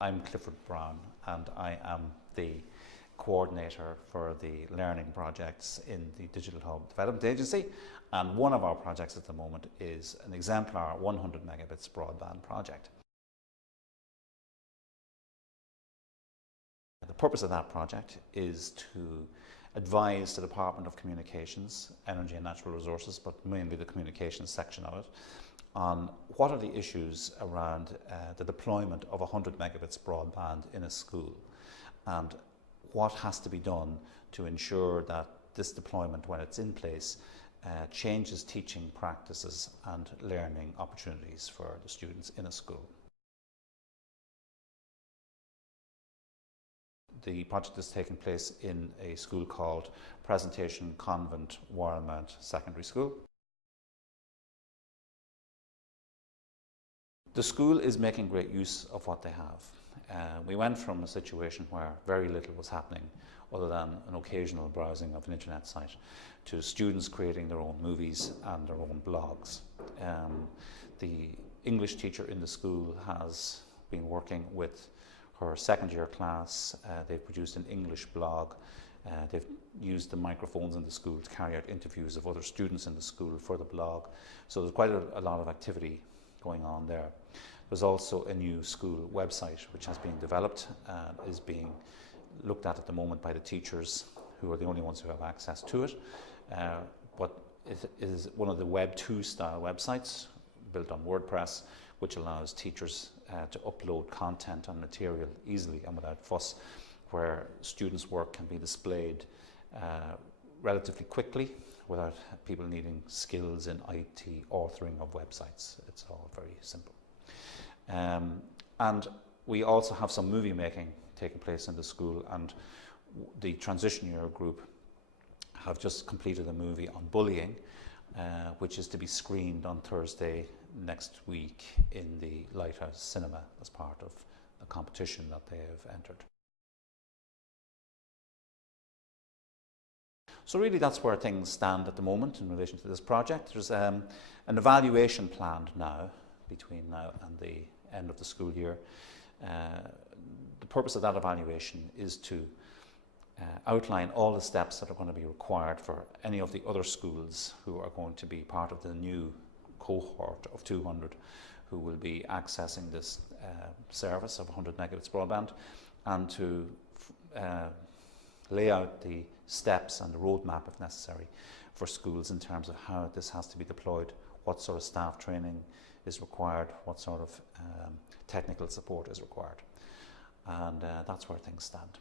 I'm Clifford Brown and I am the coordinator for the learning projects in the Digital Hub Development Agency, and one of our projects at the moment is an exemplar 100 megabits broadband project. The purpose of that project is to advise the Department of Communications, Energy and Natural Resources, but mainly the communications section of it, on what are the issues around the deployment of 100 megabits broadband in a school, and what has to be done to ensure that this deployment, when it's in place, changes teaching practices and learning opportunities for the students in a school. The project is taking place in a school called Presentation Convent Warrenmount Secondary School. The school is making great use of what they have. We went from a situation where very little was happening other than an occasional browsing of an internet site to students creating their own movies and their own blogs. The English teacher in the school has been working with her second year class. They've produced an English blog. They've used the microphones in the school to carry out interviews of other students in the school for the blog. So there's quite a lot of activity going on there. There's also a new school website which has been developed and is being looked at the moment by the teachers, who are the only ones who have access to it. But it is one of the Web 2 style websites built on WordPress, which allows teachers to upload content and material easily and without fuss, where students' work can be displayed relatively quickly without people needing skills in IT authoring of websites. It's all very simple. And we also have some movie making taking place in the school, and the transition year group have just completed a movie on bullying, which is to be screened on Thursday next week in the Lighthouse Cinema as part of a competition that they have entered. So really that's where things stand at the moment in relation to this project. There's an evaluation planned now between now and the end of the school year. The purpose of that evaluation is to outline all the steps that are going to be required for any of the other schools who are going to be part of the new cohort of 200 who will be accessing this service of 100 megabits broadband, and to lay out the steps and the roadmap, if necessary, for schools in terms of how this has to be deployed, what sort of staff training is required, what sort of technical support is required. And that's where things stand.